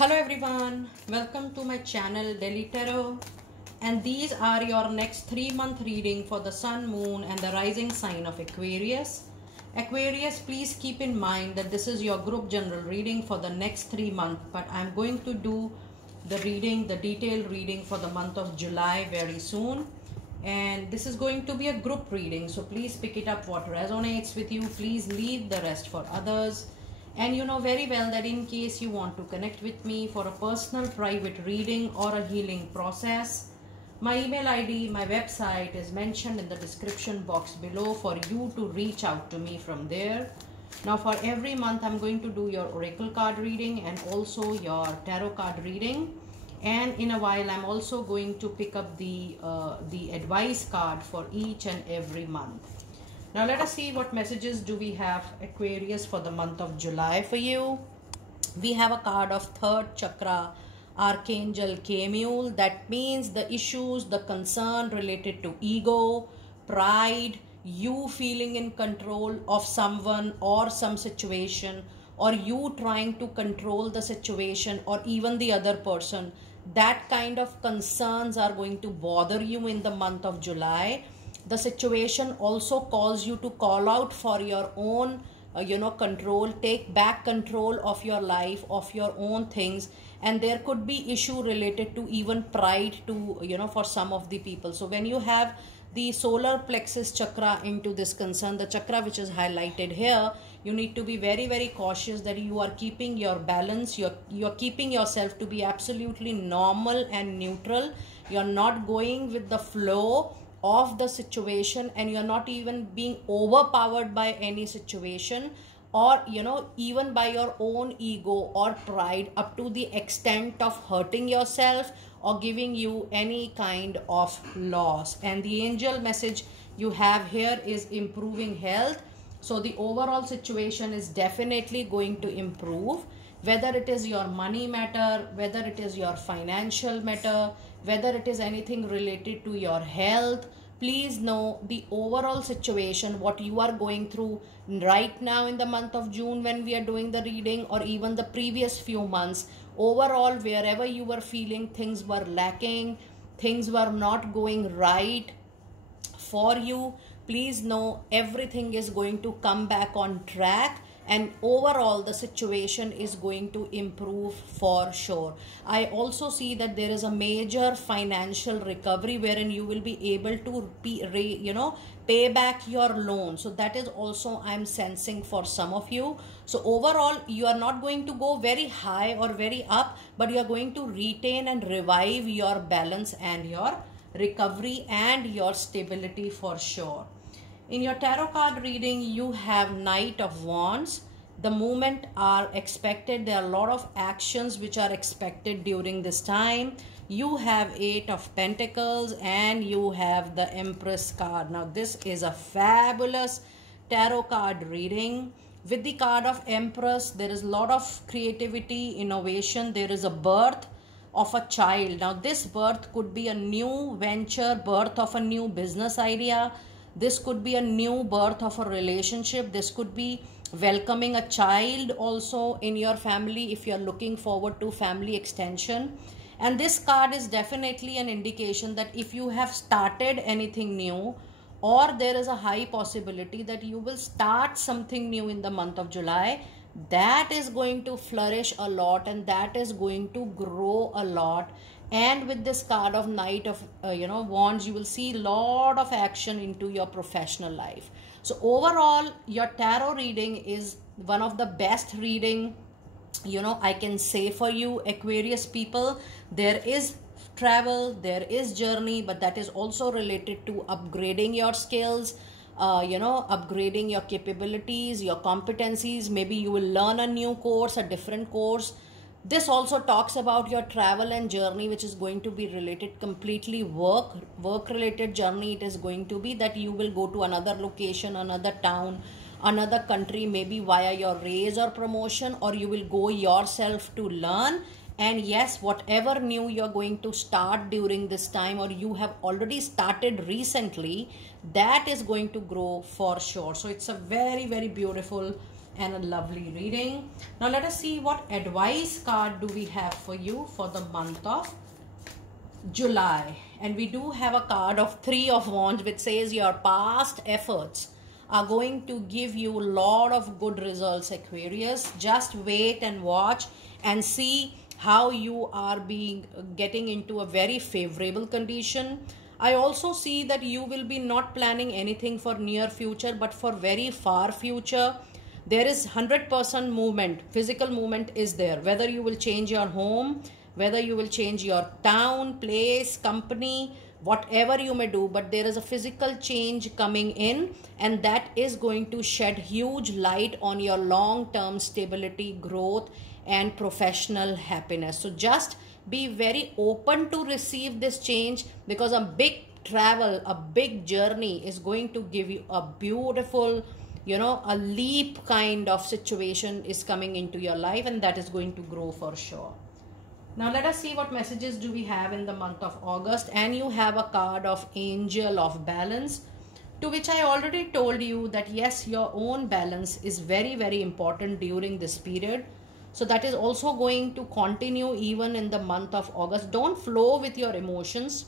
Hello everyone, welcome to my channel Daily Tarot, and these are your next 3-month reading for the Sun, Moon and the rising sign of Aquarius. Aquarius, please keep in mind that this is your group general reading for the next 3 months, but I'm going to do the detailed reading for the month of July very soon. And this is going to be a group reading, so please pick it up what resonates with you. Please leave the rest for others. And you know very well that in case you want to connect with me for a personal private reading or a healing process, my email ID, my website is mentioned in the description box below for you to reach out to me from there. Now for every month I'm going to do your oracle card reading and also your tarot card reading. And in a while I'm also going to pick up the advice card for each and every month. Now let us see what messages do we have, Aquarius, for the month of July for you. We have a card of third chakra, Archangel Chamuel. That means the issues, the concern related to ego, pride, you feeling in control of someone or some situation, or you trying to control the situation or even the other person. That kind of concerns are going to bother you in the month of July. The situation also calls you to call out for your own control. Take back control of your life, of your own things. And there could be issue related to even pride to for some of the people. So when you have the solar plexus chakra into this concern, the chakra which is highlighted here, you need to be very, very cautious that you are keeping your balance. You're keeping yourself to be absolutely normal and neutral. You're not going with the flow of the situation, and you're not even being overpowered by any situation, or even by your own ego or pride up to the extent of hurting yourself or giving you any kind of loss. And the angel message you have here is improving health. So the overall situation is definitely going to improve, whether it is your money matter, whether it is your financial matter, whether it is anything related to your health. Please know the overall situation, what you are going through right now in the month of June when we are doing the reading, or even the previous few months. Overall, wherever you were feeling things were lacking, things were not going right for you, please know everything is going to come back on track. And overall, the situation is going to improve for sure. I also see that there is a major financial recovery wherein you will be able to pay back your loan. So that is also I'm sensing for some of you. So overall, you are not going to go very high or very up, but you are going to retain and revive your balance and your recovery and your stability for sure. In your tarot card reading, you have Knight of Wands. The movement are expected. There are a lot of actions which are expected during this time. You have Eight of Pentacles and you have the Empress card. Now this is a fabulous tarot card reading. With the card of Empress, there is a lot of creativity, innovation. There is a birth of a child. Now this birth could be a new venture, birth of a new business idea. This could be a new birth of a relationship. This could be welcoming a child also in your family if you're looking forward to family extension. And this card is definitely an indication that if you have started anything new, or there is a high possibility that you will start something new in the month of July, that is going to flourish a lot and that is going to grow a lot. And with this card of Knight of Wands, you will see a lot of action into your professional life. So overall, your tarot reading is one of the best reading I can say for you, Aquarius people. There is travel, there is journey, but that is also related to upgrading your skills, upgrading your capabilities, your competencies. Maybe you will learn a new course, a different course. This also talks about your travel and journey, which is going to be related completely work related journey. It is going to be that you will go to another location, another town, another country, maybe via your raise or promotion, or you will go yourself to learn. And yes, whatever new you're going to start during this time, or you have already started recently, that is going to grow for sure. So it's a very, very beautiful and a lovely reading. Now let us see what advice card do we have for you for the month of July. And we do have a card of Three of Wands, which says your past efforts are going to give you a lot of good results, Aquarius. Just wait and watch and see how you are getting into a very favorable condition. I also see that you will be not planning anything for near future, but for very far future. There is 100% movement, physical movement is there. Whether you will change your home, whether you will change your town, place, company, whatever you may do, but there is a physical change coming in, and that is going to shed huge light on your long-term stability, growth, and professional happiness. So just be very open to receive this change, because a big travel, a big journey is going to give you a beautiful, a leap kind of situation is coming into your life, and that is going to grow for sure. Now let us see what messages do we have in the month of August. And you have a card of Angel of Balance, to which I already told you that yes, your own balance is very, very important during this period. So that is also going to continue even in the month of August. Don't flow with your emotions.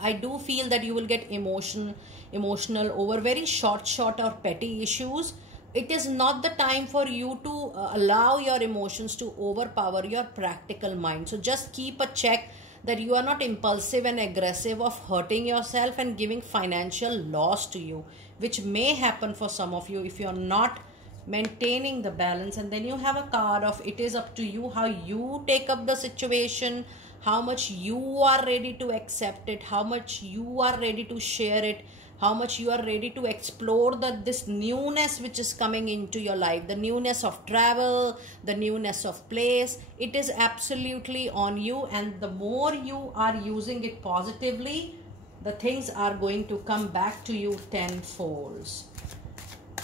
I do feel that you will get emotional over very short or petty issues. It is not the time for you to allow your emotions to overpower your practical mind. So just keep a check that you are not impulsive and aggressive of hurting yourself and giving financial loss to you, which may happen for some of you if you are not maintaining the balance. And then you have a card of it is up to you how you take up the situation, how much you are ready to accept it, how much you are ready to share it, how much you are ready to explore this newness which is coming into your life, the newness of travel, the newness of place. It is absolutely on you, and the more you are using it positively, the things are going to come back to you tenfold.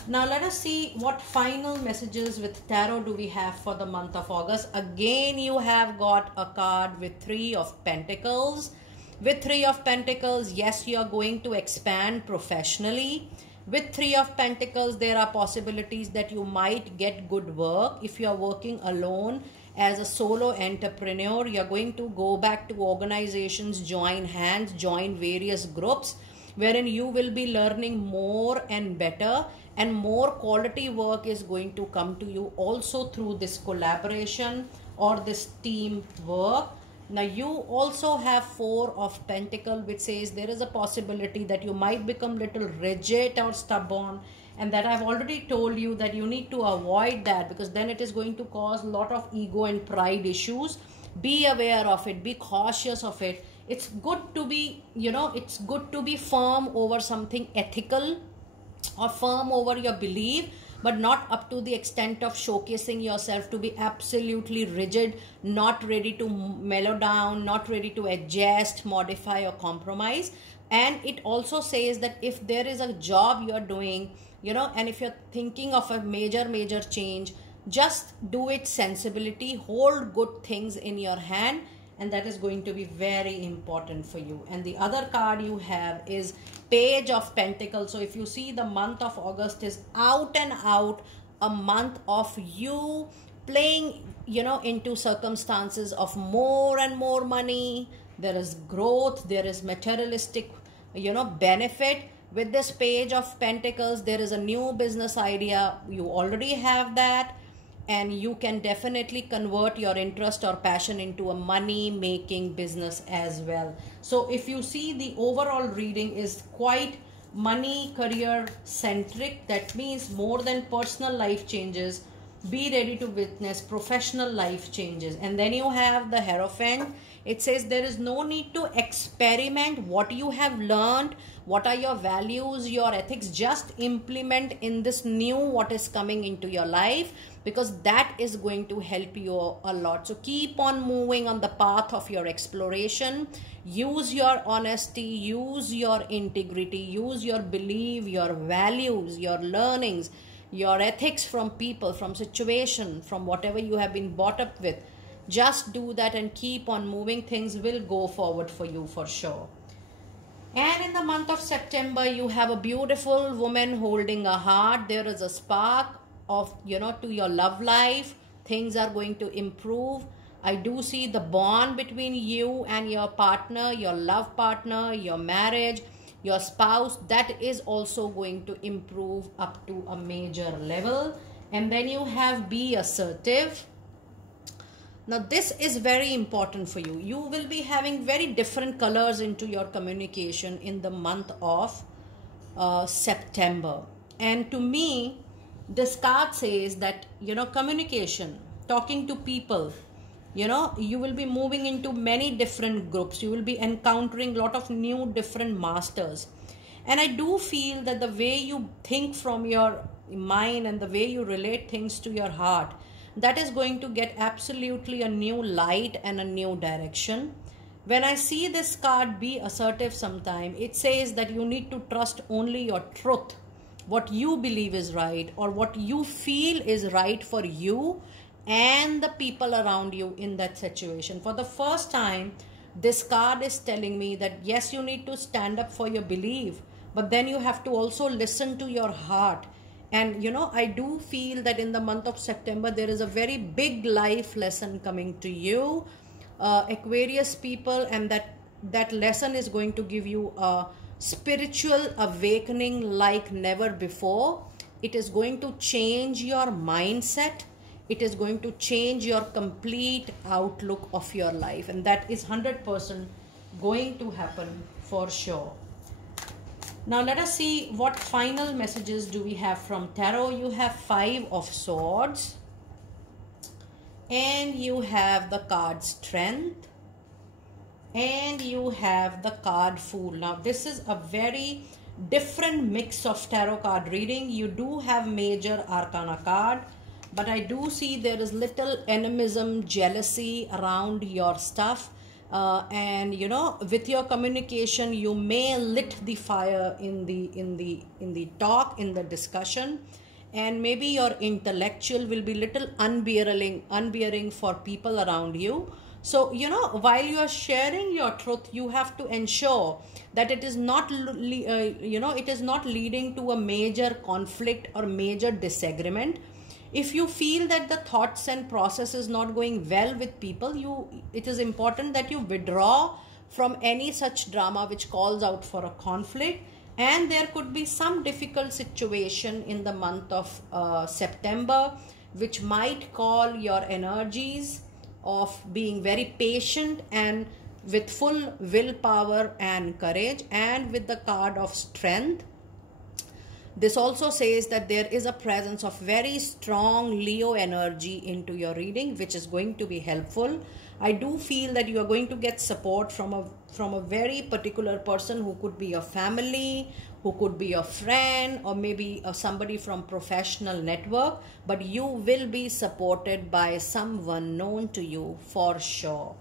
Now let us see what final messages with tarot do we have for the month of August. Again, you have got a card with Three of Pentacles. With Three of Pentacles, yes, you are going to expand professionally. With Three of Pentacles, there are possibilities that you might get good work. If you are working alone as a solo entrepreneur, you are going to go back to organizations, join hands, join various groups, wherein you will be learning more and better, and more quality work is going to come to you also through this collaboration or this team work. Now you also have Four of Pentacles, which says there is a possibility that you might become little rigid or stubborn, and that I've already told you that you need to avoid that, because then it is going to cause a lot of ego and pride issues. Be aware of it, be cautious of it. It's good to be, it's good to be firm over something ethical or firm over your belief, but not up to the extent of showcasing yourself to be absolutely rigid, not ready to mellow down, not ready to adjust, modify, or compromise. And it also says that if there is a job you're doing, and if you're thinking of a major change, just do it sensibility, hold good things in your hand, and that is going to be very important for you. And the other card you have is Page of Pentacles. So if you see, the month of August is out and out a month of you playing, into circumstances of more and more money. There is growth, there is materialistic, benefit. With this Page of Pentacles, there is a new business idea. You already have that. And you can definitely convert your interest or passion into a money-making business as well. So if you see, the overall reading is quite money, career centric. That means more than personal life changes, be ready to witness professional life changes. And then you have the Hierophant. It says there is no need to experiment what you have learned, what are your values, your ethics. Just implement in this new what is coming into your life, because that is going to help you a lot. So keep on moving on the path of your exploration. Use your honesty, use your integrity, use your belief, your values, your learnings, your ethics from people, from situation, from whatever you have been brought up with. Just do that and keep on moving. Things will go forward for you for sure. And in the month of September, you have a beautiful woman holding a heart. There is a spark of, to your love life. Things are going to improve. I do see the bond between you and your partner, your love partner, your marriage, your spouse, that is also going to improve up to a major level. And then you have be assertive. Now this is very important for you. You will be having very different colors into your communication in the month of September. And to me, this card says that, communication, talking to people, you will be moving into many different groups. You will be encountering a lot of new different masters. And I do feel that the way you think from your mind and the way you relate things to your heart, that is going to get absolutely a new light and a new direction. When I see this card, be assertive sometime, it says that you need to trust only your truth, what you believe is right or what you feel is right for you and the people around you in that situation. For the first time, this card is telling me that yes, you need to stand up for your belief, but then you have to also listen to your heart. And I do feel that in the month of September, there is a very big life lesson coming to you, Aquarius people, and that lesson is going to give you a spiritual awakening like never before. It is going to change your mindset. It is going to change your complete outlook of your life, and that is 100% going to happen for sure. Now let us see what final messages do we have from Tarot. You have 5 of Swords and you have the card Strength and you have the card Fool. Now this is a very different mix of tarot card reading. You do have major arcana card, but I do see there is little animism, jealousy around your stuff. And with your communication, you may lit the fire in the talk, in the discussion, and maybe your intellectual will be little unbearing for people around you. So while you are sharing your truth, you have to ensure that it is not it is not leading to a major conflict or major disagreement. If you feel that the thoughts and process is not going well with people, it is important that you withdraw from any such drama which calls out for a conflict. And there could be some difficult situation in the month of September, which might call your energies of being very patient and with full willpower and courage. And with the card of Strength, this also says that there is a presence of very strong Leo energy into your reading, which is going to be helpful. I do feel that you are going to get support from a very particular person who could be your family, who could be your friend, or maybe somebody from professional network, but you will be supported by someone known to you for sure.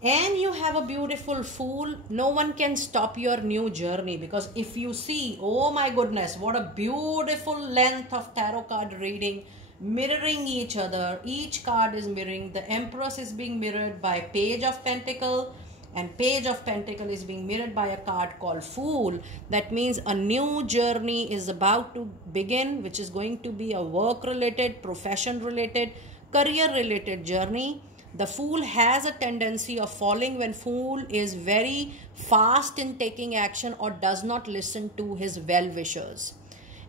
And you have a beautiful Fool. No one can stop your new journey, because if you see, oh my goodness, what a beautiful length of tarot card reading, mirroring each other. Each card is mirroring. The Empress is being mirrored by Page of Pentacle, and Page of Pentacle is being mirrored by a card called Fool. That means a new journey is about to begin, which is going to be a work related, profession related, career related journey. The Fool has a tendency of falling when Fool is very fast in taking action or does not listen to his well-wishers.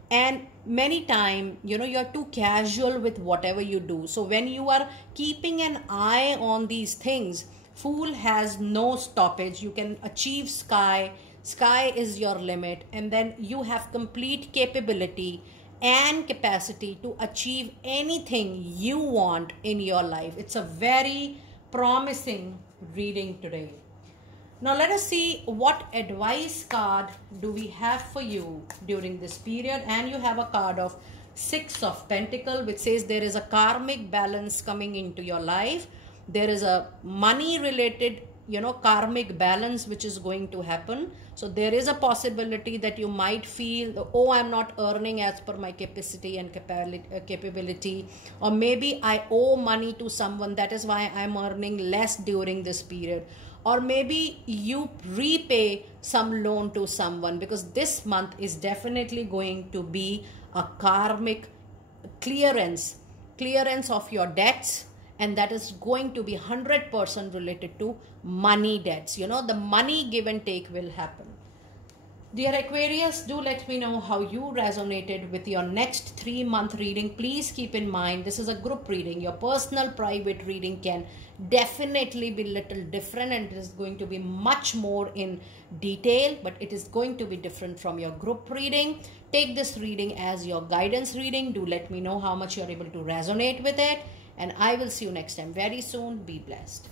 And many times, you're too casual with whatever you do. So when you are keeping an eye on these things, Fool has no stoppage. You can achieve sky. Sky is your limit. And then you have complete capability and capacity to achieve anything you want in your life. It's a very promising reading today. Now let us see what advice card do we have for you during this period. And you have a card of 6 of Pentacles, which says there is a karmic balance coming into your life. There is a money related karmic balance which is going to happen. So there is a possibility that you might feel, oh, I'm not earning as per my capacity and capability, or maybe I owe money to someone, that is why I'm earning less during this period. Or maybe you repay some loan to someone, because this month is definitely going to be a karmic clearance of your debts, and that is going to be 100% related to money debts. You know, the money give and take will happen. Dear Aquarius, do let me know how you resonated with your next 3-month reading. Please keep in mind, this is a group reading. Your personal private reading can definitely be little different, and it is going to be much more in detail, but it is going to be different from your group reading. Take this reading as your guidance reading. Do let me know how much you are able to resonate with it, and I will see you next time very soon. Be blessed.